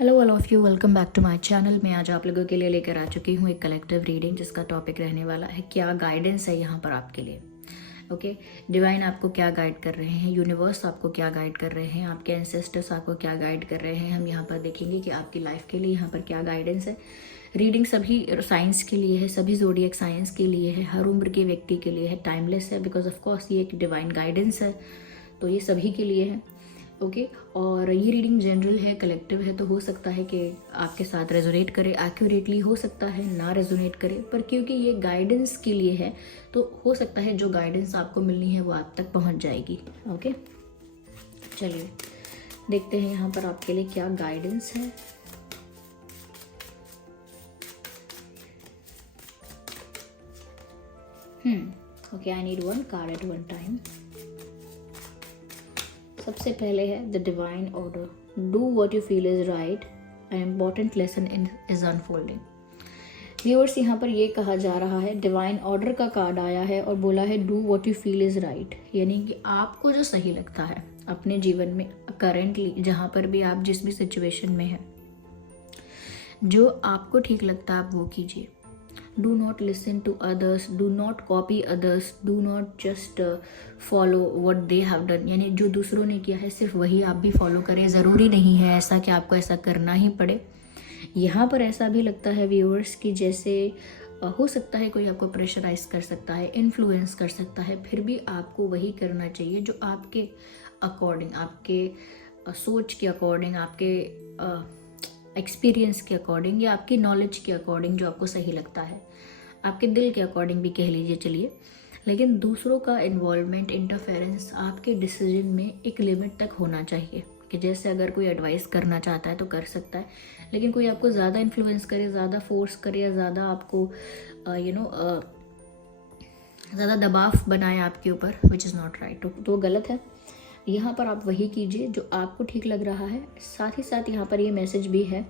Hello all of you, welcome back to my channel. मैं आज आप लोगों के लिए लेकर आ चुकी हूँ एक कलेक्टिव रीडिंग जिसका टॉपिक रहने वाला है क्या गाइडेंस है यहाँ पर आपके लिए। ओके, डिवाइन आपको क्या गाइड कर रहे हैं, यूनिवर्स आपको क्या गाइड कर रहे हैं, आपके एंसेस्टर्स आपको क्या गाइड कर रहे हैं। हम यहाँ पर देखेंगे कि आपकी लाइफ के लिए यहाँ पर क्या गाइडेंस है। रीडिंग सभी साइंस के लिए है, सभी ज़ोडिएक साइंस के लिए है, हर उम्र के व्यक्ति के लिए है, टाइमलेस है, बिकॉज ऑफ कोर्स ये एक डिवाइन गाइडेंस है, तो ये सभी के लिए है। ओके और ये रीडिंग जनरल है, कलेक्टिव है, तो हो सकता है कि आपके साथ रेजोनेट करे एक्यूरेटली, हो सकता है ना रेजोनेट करे, पर क्योंकि ये गाइडेंस के लिए है तो हो सकता है जो गाइडेंस आपको मिलनी है वो आप तक पहुंच जाएगी। ओके चलिए देखते हैं यहाँ पर आपके लिए क्या गाइडेंस है। Okay, I need one card at one time. सबसे पहले है the divine order, do what you feel is right, an important lesson is unfolding. Viewers, यहाँ पर ये कहा जा रहा है, डिवाइन ऑर्डर का कार्ड आया है और बोला है do what you feel is right, यानी कि आपको जो सही लगता है अपने जीवन में करेंटली, जहाँ पर भी आप जिस भी सिचुएशन में हैं, जो आपको ठीक लगता है आप वो कीजिए। Do not listen to others, do not copy others, do not just follow what they have done, यानी जो दूसरों ने किया है सिर्फ वही आप भी फॉलो करें। ज़रूरी नहीं है ऐसा कि आपको ऐसा करना ही पड़े। यहाँ पर ऐसा भी लगता है व्यूअर्स कि जैसे हो सकता है कोई आपको प्रेशराइज कर सकता है, इन्फ्लुएंस कर सकता है, फिर भी आपको वही करना चाहिए जो आपके अकॉर्डिंग, आपके सोच के अकॉर्डिंग, आपके एक्सपीरियंस के अकॉर्डिंग या आपकी नॉलेज के अकॉर्डिंग जो आपको सही लगता है, आपके दिल के अकॉर्डिंग भी कह लीजिए चलिए। लेकिन दूसरों का इन्वॉल्वमेंट, इंटरफेरेंस आपके डिसीजन में एक लिमिट तक होना चाहिए कि जैसे अगर कोई एडवाइस करना चाहता है तो कर सकता है, लेकिन कोई आपको ज़्यादा इन्फ्लुएंस करे, ज़्यादा फोर्स करे या ज़्यादा आपको ज़्यादा दबाव बनाए आपके ऊपर, विच इज़ नॉट राइट, तो गलत है। यहाँ पर आप वही कीजिए जो आपको ठीक लग रहा है। साथ ही साथ यहाँ पर ये मैसेज भी है,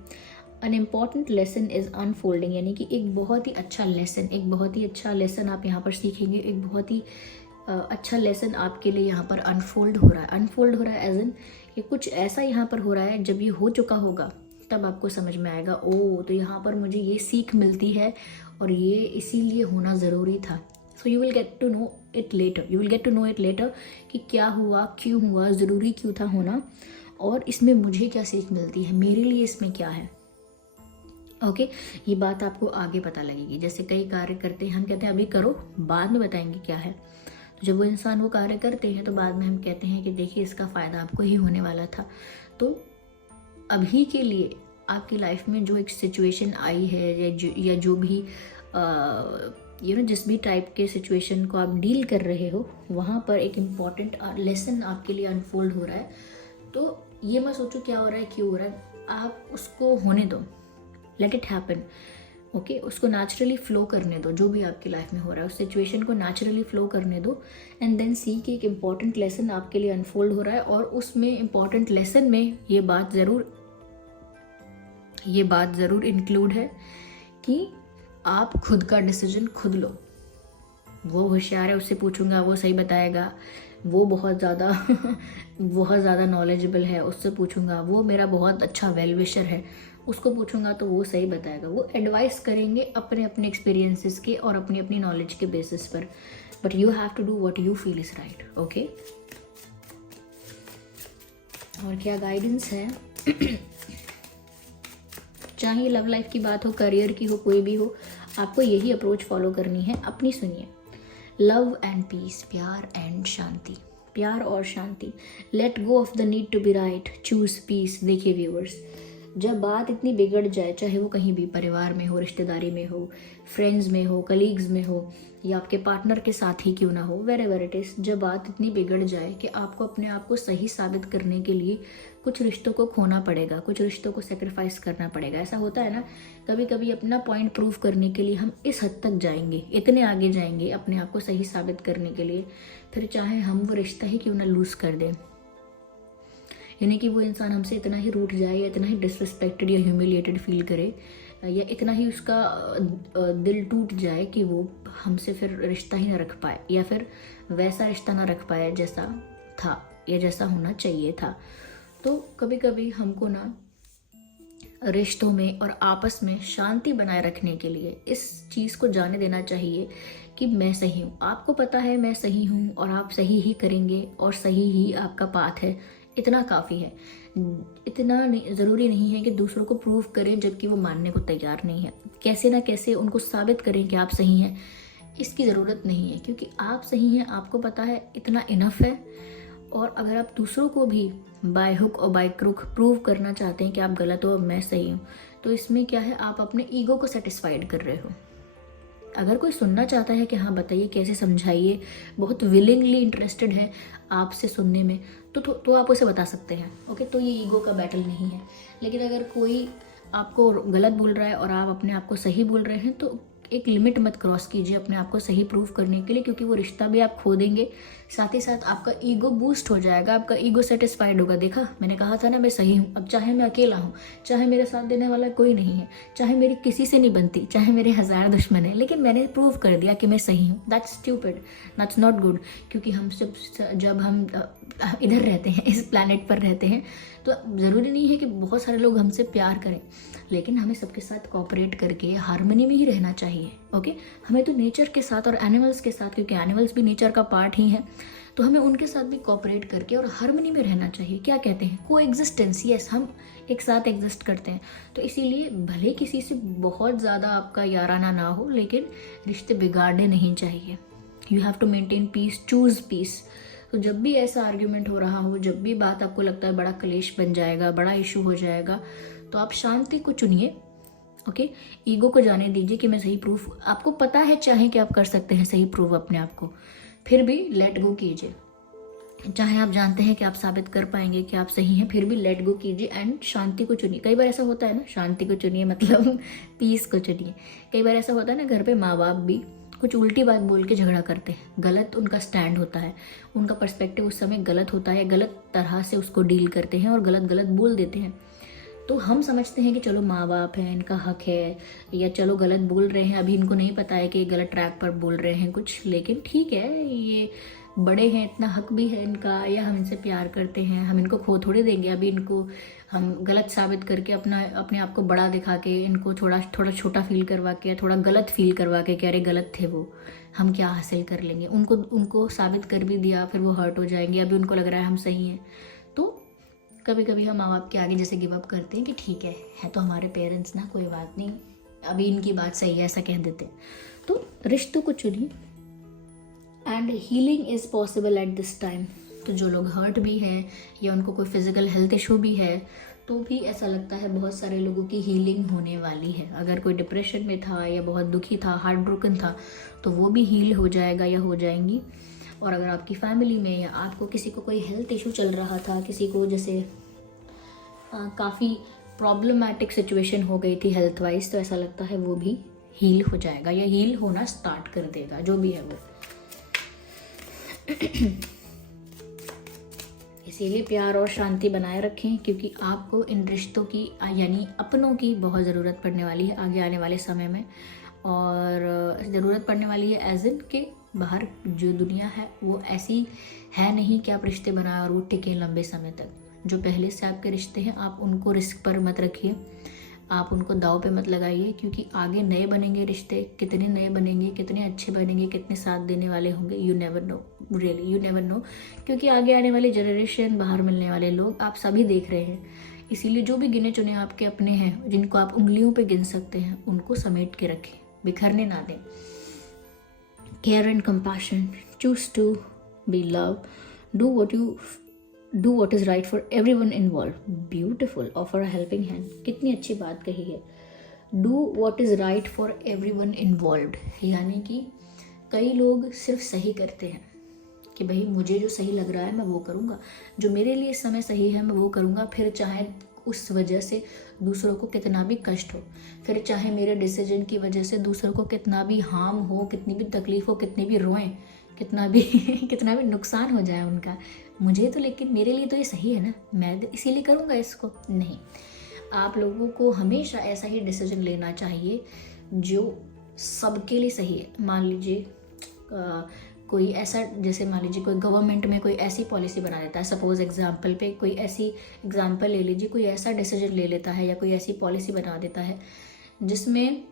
अन इम्पॉर्टेंट लेसन इज़ अनफोल्डिंग, यानी कि एक बहुत ही अच्छा लेसन, एक बहुत ही अच्छा लेसन आप यहाँ पर सीखेंगे, एक बहुत ही अच्छा लेसन आपके लिए यहाँ पर अनफोल्ड हो रहा है। अनफोल्ड हो रहा है एज इन ये कुछ ऐसा यहाँ पर हो रहा है, जब ये हो चुका होगा तब आपको समझ में आएगा, ओ तो यहाँ पर मुझे ये सीख मिलती है और ये इसीलिए होना ज़रूरी था। So you will get to know it later, you will get to know it later कि क्या हुआ, क्यों हुआ, ज़रूरी क्यों था होना, और इसमें मुझे क्या सीख मिलती है, मेरे लिए इसमें क्या है। ओके ये बात आपको आगे पता लगेगी। जैसे कई कार्य करते हैं, हम कहते हैं अभी करो बाद में बताएंगे क्या है, तो जब वो इंसान वो कार्य करते हैं तो बाद में हम कहते हैं कि देखिए इसका फ़ायदा आपको ही होने वाला था। तो अभी के लिए आपकी लाइफ में जो एक सिचुएशन आई है या जो भी जिस भी टाइप के सिचुएशन को आप डील कर रहे हो, वहाँ पर एक इम्पॉर्टेंट लेसन आपके लिए अनफोल्ड हो रहा है। तो ये मत सोचो क्या हो रहा है, क्यों हो रहा है, आप उसको होने दो, लेट इट हैपन। ओके उसको नेचुरली फ्लो करने दो, जो भी आपकी लाइफ में हो रहा है उस सिचुएशन को नेचुरली फ्लो करने दो, एंड देन सी कि एक इम्पॉर्टेंट लेसन आपके लिए अनफोल्ड हो रहा है। और उसमें इम्पॉर्टेंट लेसन में ये बात ज़रूर इंक्लूड है कि आप खुद का डिसीजन खुद लो। वो होशियार है, उससे पूछूंगा वो सही बताएगा, वो बहुत ज़्यादा नॉलेजेबल है, उससे पूछूंगा वो मेरा बहुत अच्छा वेल विशर है, उसको पूछूंगा तो वो सही बताएगा। वो एडवाइस करेंगे अपने अपने एक्सपीरियंसेस के और अपनी अपनी नॉलेज के बेसिस पर, but you have to do what you feel is right. Okay और क्या गाइडेंस है चाहे लव लाइफ की बात हो, करियर की हो, कोई भी हो, आपको यही अप्रोच फॉलो करनी है अपनी। सुनिए, लव एंड पीस, प्यार एंड शांति, प्यार और शांति। Let go of the need to be right, choose peace. देखिए व्यूअर्स, जब बात इतनी बिगड़ जाए, चाहे वो कहीं भी परिवार में हो, रिश्तेदारी में हो, फ्रेंड्स में हो, कलीग्स में हो, या आपके पार्टनर के साथ ही क्यों ना हो, वेर एवर इट इज़, जब बात इतनी बिगड़ जाए कि आपको अपने आप को सही साबित करने के लिए कुछ रिश्तों को खोना पड़ेगा, कुछ रिश्तों को सेक्रीफाइस करना पड़ेगा। ऐसा होता है ना, कभी कभी अपना पॉइंट प्रूव करने के लिए हम इस हद तक जाएंगे, इतने आगे जाएंगे अपने आप को सही साबित करने के लिए, फिर चाहे हम वो रिश्ता ही क्यों ना लूज़ कर दें, यानी कि वो इंसान हमसे इतना ही रूठ जाए या इतना ही डिसरिस्पेक्टेड या ह्यूमिलिएटेड फील करे या इतना ही उसका दिल टूट जाए कि वो हमसे फिर रिश्ता ही ना रख पाए या फिर वैसा रिश्ता ना रख पाए जैसा था या जैसा होना चाहिए था। तो कभी कभी हमको ना रिश्तों में और आपस में शांति बनाए रखने के लिए इस चीज़ को जाने देना चाहिए कि मैं सही हूँ। आपको पता है मैं सही हूँ और आप सही ही करेंगे और सही ही आपका पाथ है, इतना काफ़ी है। इतना ज़रूरी नहीं है कि दूसरों को प्रूव करें जबकि वो मानने को तैयार नहीं है। कैसे ना कैसे उनको साबित करें कि आप सही हैं, इसकी ज़रूरत नहीं है, क्योंकि आप सही हैं, आपको पता है, इतना इनफ है। और अगर आप दूसरों को भी बाय हुक और बाय क्रुक प्रूव करना चाहते हैं कि आप गलत हो और मैं सही हूँ, तो इसमें क्या है, आप अपने ईगो को सेटिस्फाइड कर रहे हो। अगर कोई सुनना चाहता है कि हाँ बताइए कैसे समझाइए, बहुत विलिंगली इंटरेस्टेड है आपसे सुनने में, तो आप उसे बता सकते हैं। ओके, तो ये ईगो का बैटल नहीं है। लेकिन अगर कोई आपको गलत बोल रहा है और आप अपने आप को सही बोल रहे हैं, तो एक लिमिट मत क्रॉस कीजिए अपने आप को सही प्रूव करने के लिए, क्योंकि वो रिश्ता भी आप खो देंगे, साथ ही साथ आपका ईगो बूस्ट हो जाएगा, आपका ईगो सेटिस्फाइड होगा। देखा, मैंने कहा था ना मैं सही हूँ। अब चाहे मैं अकेला हूँ, चाहे मेरे साथ देने वाला कोई नहीं है, चाहे मेरी किसी से नहीं बनती, चाहे मेरे 1000 दुश्मन है, लेकिन मैंने प्रूव कर दिया कि मैं सही हूँ। That's stupid, that's not good. क्योंकि हम जब हम इधर रहते हैं, इस प्लैनेट पर रहते हैं, तो ज़रूरी नहीं है कि बहुत सारे लोग हमसे प्यार करें, लेकिन हमें सबके साथ कोऑपरेट करके हार्मनी में ही रहना चाहिए। ओके, हमें तो नेचर के साथ और एनिमल्स के साथ, क्योंकि एनिमल्स भी नेचर का पार्ट ही है, तो हमें उनके साथ भी कोऑपरेट करके और हार्मनी में रहना चाहिए। क्या कहते हैं, को एग्जिस्टेंस। यस, हम एक साथ एग्जिस्ट करते हैं। तो इसीलिए भले किसी से बहुत ज़्यादा आपका याराना ना हो, लेकिन रिश्ते बिगाड़ने नहीं चाहिए। You have to maintain peace, choose peace. तो जब भी ऐसा आर्ग्यूमेंट हो रहा हो, जब भी बात आपको लगता है बड़ा क्लेश बन जाएगा, बड़ा इशू हो जाएगा, तो आप शांति को चुनिए। ओके, ईगो को जाने दीजिए कि मैं सही प्रूफ, आपको पता है चाहे कि आप कर सकते हैं सही प्रूफ अपने आप को, फिर भी लेट गो कीजिए। चाहे आप जानते हैं कि आप साबित कर पाएंगे कि आप सही हैं, फिर भी लेट गो कीजिए एंड शांति को चुनिए। कई बार ऐसा होता है ना, शांति को चुनिए मतलब पीस को चुनिए। कई बार ऐसा होता है ना, घर पे माँ बाप भी कुछ उल्टी बात बोल के झगड़ा करते हैं, गलत उनका स्टैंड होता है, उनका पर्सपेक्टिव उस समय गलत होता है, गलत तरह से उसको डील करते हैं और गलत गलत बोल देते हैं। तो हम समझते हैं कि चलो माँ बाप हैं, इनका हक है, या चलो गलत बोल रहे हैं, अभी इनको नहीं पता है कि गलत ट्रैक पर बोल रहे हैं कुछ, लेकिन ठीक है, ये बड़े हैं, इतना हक भी है इनका, या हम इनसे प्यार करते हैं, हम इनको खो थोड़े देंगे। अभी इनको हम गलत साबित करके अपने आप को बड़ा दिखा के, इनको थोड़ा छोटा फील करवा के, थोड़ा गलत फील करवा के, अरे गलत थे वो, हम क्या हासिल कर लेंगे। उनको साबित कर भी दिया, फिर वो हर्ट हो जाएंगे। अभी उनको लग रहा है हम सही हैं। तो कभी कभी हम माँ बाप के आगे जैसे गिव अप करते हैं कि ठीक है तो हमारे पेरेंट्स ना, कोई बात नहीं, अभी इनकी बात सही है, ऐसा कह देते हैं। तो रिश्तों को चुनिए and healing is possible at this time. तो जो लोग हर्ट भी हैं या उनको कोई फिजिकल हेल्थ इशू भी है, तो भी ऐसा लगता है बहुत सारे लोगों की हीलिंग होने वाली है। अगर कोई डिप्रेशन में था या बहुत दुखी था, हार्ट ब्रोकन था, तो वो भी हील हो जाएगा या हो जाएंगी। और अगर आपकी फैमिली में या आपको किसी को कोई हेल्थ इशू चल रहा था, किसी को जैसे काफ़ी प्रॉब्लमैटिक सिचुएशन हो गई थी हेल्थ वाइज, तो ऐसा लगता है वो भी हील हो जाएगा या हील होना स्टार्ट कर देगा, जो भी है वो। इसीलिए प्यार और शांति बनाए रखें, क्योंकि आपको इन रिश्तों की यानी अपनों की बहुत ज़रूरत पड़ने वाली है आगे आने वाले समय में। और ज़रूरत पड़ने वाली है एज इन के बाहर जो दुनिया है वो ऐसी है नहीं कि आप रिश्ते बनाएं और वो टिके लंबे समय तक। जो पहले से आपके रिश्ते हैं, आप उनको रिस्क पर मत रखिए, आप उनको दाव पे मत लगाइए, क्योंकि आगे नए बनेंगे रिश्ते, कितने नए बनेंगे, कितने अच्छे बनेंगे, कितने साथ देने वाले होंगे, you never know, really you never know. क्योंकि आगे आने वाली जनरेशन, बाहर मिलने वाले लोग आप सभी देख रहे हैं। इसीलिए जो भी गिने चुने आपके अपने हैं, जिनको आप उंगलियों पे गिन सकते हैं, उनको समेट के रखें, बिखरने ना दें। Care and compassion, choose to be love, do what is right for everyone involved. Beautiful. Offer a helping hand. कितनी अच्छी बात कही है। Do what is right for everyone involved, यानी कि कई लोग सिर्फ सही करते हैं कि भाई मुझे जो सही लग रहा है मैं वो करूँगा, जो मेरे लिए इस समय सही है मैं वो करूँगा, फिर चाहे उस वजह से दूसरों को कितना भी कष्ट हो, फिर चाहे मेरे डिसीजन की वजह से दूसरों को कितना भी हार्म हो, कितनी भी तकलीफ हो, कितनी भी रोएं, कितना भी नुकसान हो जाए उनका, मुझे तो, लेकिन मेरे लिए तो ये सही है ना, मैं इसीलिए करूँगा इसको। नहीं, आप लोगों को हमेशा ऐसा ही डिसीजन लेना चाहिए जो सबके लिए सही है। मान लीजिए कोई ऐसा, जैसे मान लीजिए कोई गवर्नमेंट में कोई ऐसी पॉलिसी बना देता है, सपोज एग्जाम्पल पे कोई ऐसी एग्जाम्पल ले लीजिए, कोई ऐसा डिसीजन ले लेता है या कोई ऐसी पॉलिसी बना देता है जिसमें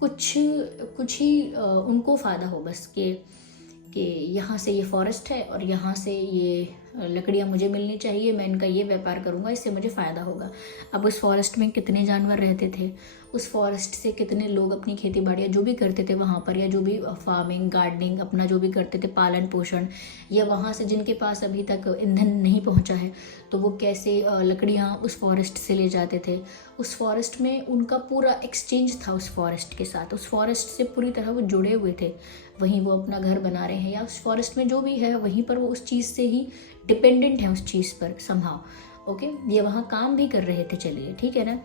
कुछ ही उनको फ़ायदा हो बस कि यहाँ से ये फॉरेस्ट है और यहाँ से ये लकड़ियाँ मुझे मिलनी चाहिए, मैं इनका ये व्यापार करूँगा, इससे मुझे फ़ायदा होगा। अब उस फॉरेस्ट में कितने जानवर रहते थे, उस फॉरेस्ट से कितने लोग अपनी खेती बाड़ियाँ जो भी करते थे वहाँ पर, या जो भी फार्मिंग गार्डनिंग अपना जो भी करते थे, पालन पोषण, या वहाँ से जिनके पास अभी तक ईंधन नहीं पहुँचा है तो वो कैसे लकड़ियाँ उस फॉरेस्ट से ले जाते थे। उस फॉरेस्ट में उनका पूरा एक्सचेंज था उस फॉरेस्ट के साथ, उस फॉरेस्ट से पूरी तरह वो जुड़े हुए थे। वहीं वो अपना घर बना रहे हैं या उस फॉरेस्ट में जो भी है वहीं पर वो उस चीज़ से ही डिपेंडेंट है, उस चीज़ पर समहाउ। ओके, ये वहाँ काम भी कर रहे थे, चलिए ठीक है ना,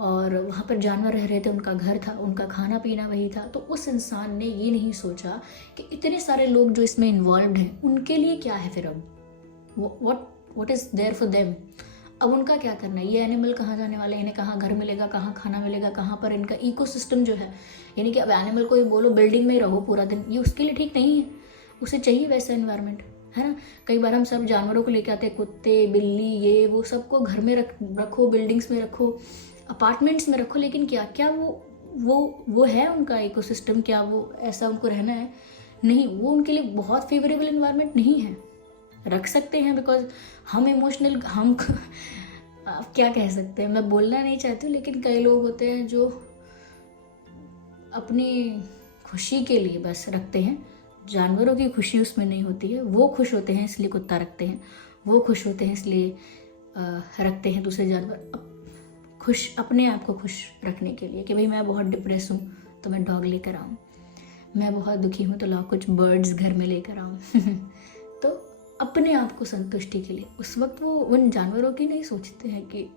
और वहाँ पर जानवर रह रहे थे, उनका घर था, उनका खाना पीना वही था। तो उस इंसान ने ये नहीं सोचा कि इतने सारे लोग जो इसमें इन्वॉल्व हैं उनके लिए क्या है फिर, अब what is there for them, अब उनका क्या करना है, ये एनिमल कहाँ जाने वाले हैं, इन्हें कहाँ घर मिलेगा, कहाँ खाना मिलेगा, कहाँ पर इनका इकोसिस्टम जो है, यानी कि अब एनिमल को ये बोलो बिल्डिंग में ही रहो पूरा दिन, ये उसके लिए ठीक नहीं है, उसे चाहिए वैसा एनवायरनमेंट, है ना। कई बार हम सब जानवरों को लेके आते हैं, कुत्ते बिल्ली ये वो सबको घर में रखो, बिल्डिंग्स में रखो, अपार्टमेंट्स में रखो, लेकिन क्या वो है उनका इकोसिस्टम, क्या वो ऐसा उनको रहना है? नहीं, वो उनके लिए बहुत फेवरेबल एनवायरनमेंट नहीं है। रख सकते हैं बिकॉज हम इमोशनल, हम आप क्या कह सकते हैं, मैं बोलना नहीं चाहती हूँ, लेकिन कई लोग होते हैं जो अपनी खुशी के लिए बस रखते हैं, जानवरों की खुशी उसमें नहीं होती है। वो खुश होते हैं इसलिए कुत्ता रखते हैं, वो खुश होते हैं इसलिए रखते हैं दूसरे जानवर, खुश अपने आप को खुश रखने के लिए कि भाई मैं बहुत डिप्रेस हूँ तो मैं डॉग लेकर आऊँ, मैं बहुत दुखी हूँ तो लाओ कुछ बर्ड्स घर में लेकर आऊँ तो अपने आप को संतुष्टि के लिए उस वक्त वो उन जानवरों की नहीं सोचते हैं कि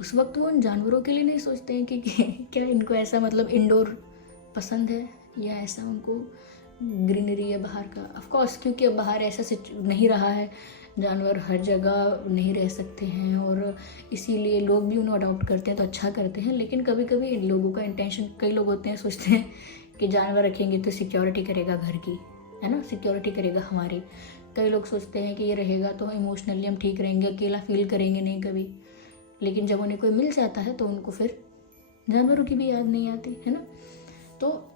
उस वक्त वो उन जानवरों के लिए नहीं सोचते हैं कि क्या इनको ऐसा मतलब इंडोर पसंद है या ऐसा उनको ग्रीनरी है बाहर का। ऑफ कोर्स क्योंकि अब बाहर ऐसा नहीं रहा है, जानवर हर जगह नहीं रह सकते हैं और इसीलिए लोग भी उन्हें अडॉप्ट करते हैं तो अच्छा करते हैं। लेकिन कभी कभी इन लोगों का इंटेंशन, कई लोग होते हैं सोचते हैं कि जानवर रखेंगे तो सिक्योरिटी करेगा घर की, है ना, सिक्योरिटी करेगा हमारी। कई लोग सोचते हैं कि ये रहेगा तो इमोशनली हम ठीक रहेंगे, अकेला फील करेंगे नहीं कभी। लेकिन जब उन्हें कोई मिल जाता है तो उनको फिर जानवरों की भी याद नहीं आती, है ना। तो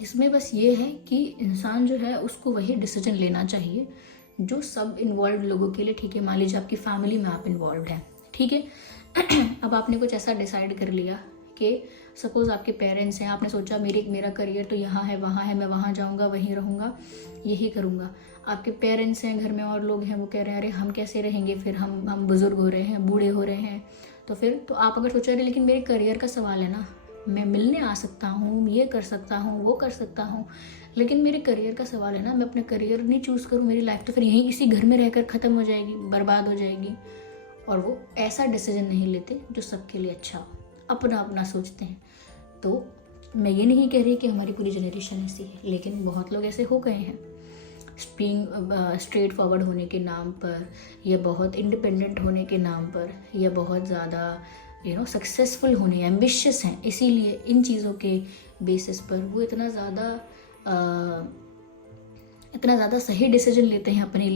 इसमें बस ये है कि इंसान जो है उसको वही डिसीजन लेना चाहिए जो सब इन्वॉल्व लोगों के लिए ठीक है। मान लीजिए आपकी फैमिली में आप इन्वॉल्व हैं, ठीक है अब आपने कुछ ऐसा डिसाइड कर लिया कि सपोज आपके पेरेंट्स हैं, आपने सोचा मेरा करियर तो यहाँ है वहाँ है, मैं वहाँ जाऊँगा वहीं रहूँगा यही करूँगा। आपके पेरेंट्स हैं, घर में और लोग हैं, वो कह रहे हैं अरे हम कैसे रहेंगे, फिर हम बुज़ुर्ग हो रहे हैं, बूढ़े हो रहे हैं, तो फिर तो आप अगर सोच रहे लेकिन मेरे करियर का सवाल है ना, मैं मिलने आ सकता हूँ, ये कर सकता हूँ, वो कर सकता हूँ, लेकिन मेरे करियर का सवाल है ना, मैं अपना करियर नहीं चूज़ करूँ, मेरी लाइफ तो फिर यहीं इसी घर में रहकर ख़त्म हो जाएगी, बर्बाद हो जाएगी। और वो ऐसा डिसीजन नहीं लेते जो सबके लिए अच्छा हो, अपना अपना सोचते हैं। तो मैं ये नहीं कह रही कि हमारी पूरी जनरेशन ऐसी है, लेकिन बहुत लोग ऐसे हो गए हैं स्ट्रेट फॉरवर्ड होने के नाम पर, या बहुत इंडिपेंडेंट होने के नाम पर, या बहुत ज़्यादा सक्सेसफुल होने, एम्बिशियस हैं, इसीलिए इन चीज़ों के बेसिस पर वो इतना ज़्यादा सही डिसीजन लेते हैं अपने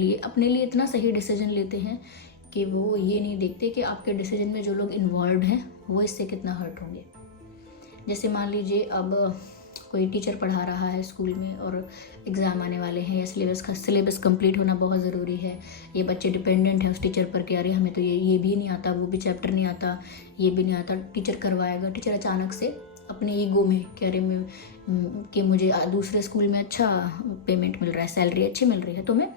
लिए इतना सही डिसीजन लेते हैं कि वो ये नहीं देखते कि आपके डिसीजन में जो लोग इन्वॉल्व हैं वो इससे कितना हर्ट होंगे। जैसे मान लीजिए अब कोई टीचर पढ़ा रहा है स्कूल में और एग्ज़ाम आने वाले हैं, या सिलेबस कंप्लीट होना बहुत ज़रूरी है, ये बच्चे डिपेंडेंट हैं उस टीचर पर कि अरे हमें तो ये भी नहीं आता, वो भी चैप्टर नहीं आता, ये भी नहीं आता, टीचर करवाएगा। टीचर अचानक से अपने ईगो में कह रहे में कि मुझे दूसरे स्कूल में अच्छा पेमेंट मिल रहा है, सैलरी अच्छी मिल रही है, तो मैं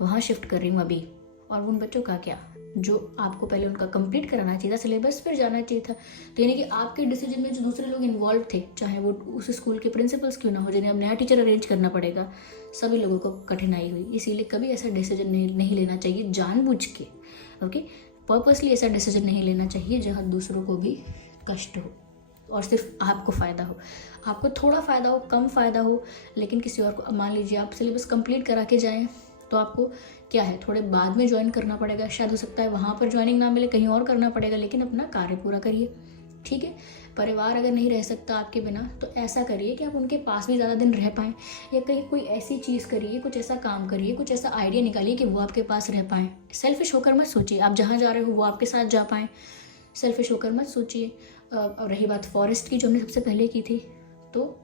वहाँ शिफ्ट कर रही हूँ अभी। और उन बच्चों का क्या, जो आपको पहले उनका कंप्लीट कराना चाहिए था सिलेबस, फिर जाना चाहिए था। तो यानी कि आपके डिसीजन में जो दूसरे लोग इन्वॉल्व थे, चाहे वो उस स्कूल के प्रिंसिपल्स क्यों ना हो, जिन्हें अब नया टीचर अरेंज करना पड़ेगा, सभी लोगों को कठिनाई हुई। इसीलिए कभी ऐसा डिसीजन नहीं लेना चाहिए जानबूझ के, ओके, पर्पसली ऐसा डिसीजन नहीं लेना चाहिए जहाँ दूसरों को भी कष्ट हो और सिर्फ आपको फ़ायदा हो। आपको थोड़ा फ़ायदा हो, कम फ़ायदा हो, लेकिन किसी और को, मान लीजिए आप सिलेबस कंप्लीट करा के जाएँ तो आपको क्या है, थोड़े बाद में ज्वाइन करना पड़ेगा, शायद हो सकता है वहाँ पर ज्वाइनिंग ना मिले, कहीं और करना पड़ेगा, लेकिन अपना कार्य पूरा करिए, ठीक है। परिवार अगर नहीं रह सकता आपके बिना तो ऐसा करिए कि आप उनके पास भी ज़्यादा दिन रह पाएँ, या कहीं कोई ऐसी चीज़ करिए, कुछ ऐसा काम करिए, कुछ ऐसा आइडिया निकालिए कि वो आपके पास रह पाएँ। सेल्फिश होकर मत सोचिए, आप जहाँ जा रहे हो वो आपके साथ जा पाएँ, सेल्फिश होकर मत सोचिए। और रही बात फॉरेस्ट की जो हमने सबसे पहले की थी, तो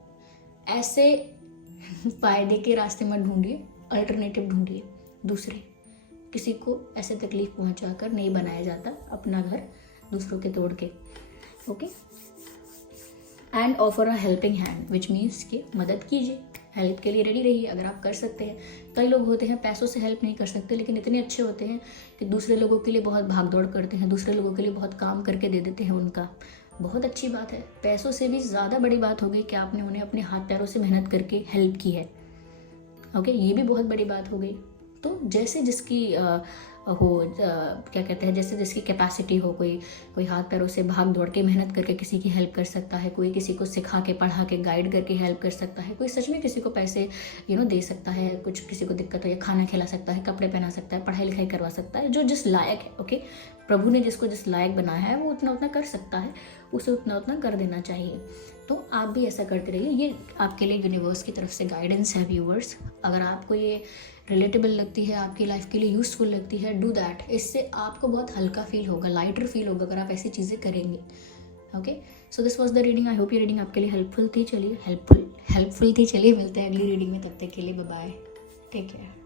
ऐसे फ़ायदे के रास्ते मत ढूंढिए, अल्टरनेटिव ढूंढिए दूसरे। किसी को ऐसे तकलीफ पहुंचाकर नहीं बनाया जाता अपना घर दूसरों के तोड़ के। Okay, and offer a helping hand which means कि मदद कीजिए, हेल्प के लिए रेडी रहिए अगर आप कर सकते हैं। कई लोग होते हैं पैसों से हेल्प नहीं कर सकते, लेकिन इतने अच्छे होते हैं कि दूसरे लोगों के लिए बहुत भाग दौड़ करते हैं, दूसरे लोगों के लिए बहुत काम करके दे देते हैं उनका। बहुत अच्छी बात है। पैसों से भी ज़्यादा बड़ी बात होगी कि आपने उन्हें अपने हाथ पैरों से मेहनत करके हेल्प की है। ओके, ये भी बहुत बड़ी बात हो गई। तो जैसे जिसकी क्या कहते हैं, जैसे जिसकी कैपेसिटी हो, कोई हाथ पैरों से भाग दौड़ के मेहनत करके किसी की हेल्प कर सकता है, कोई किसी को सिखा के पढ़ा के गाइड करके हेल्प कर सकता है, कोई सच में किसी को पैसे दे सकता है, कुछ किसी को दिक्कत हो या खाना खिला सकता है, कपड़े पहना सकता है, पढ़ाई लिखाई करवा सकता है, जो जिस लायक है। ओके, प्रभु ने जिसको जिस लायक बनाया है वो उतना उतना कर सकता है, उसे उतना उतना कर देना चाहिए। तो आप भी ऐसा करते रहिए। ये आपके लिए यूनिवर्स की तरफ से गाइडेंस है व्यूअर्स। अगर आपको ये रिलेटेबल लगती है, आपकी लाइफ के लिए यूज़फुल लगती है, डू दैट। इससे आपको बहुत हल्का फील होगा, लाइटर फील होगा अगर आप ऐसी चीज़ें करेंगे। Okay, so this was the reading. I hope ये रीडिंग आपके लिए हेल्पफुल थी। चलिए हेल्पफुल थी। चलिए मिलते हैं अगली रीडिंग में, तब तक के लिए बाय बाय, टेक केयर।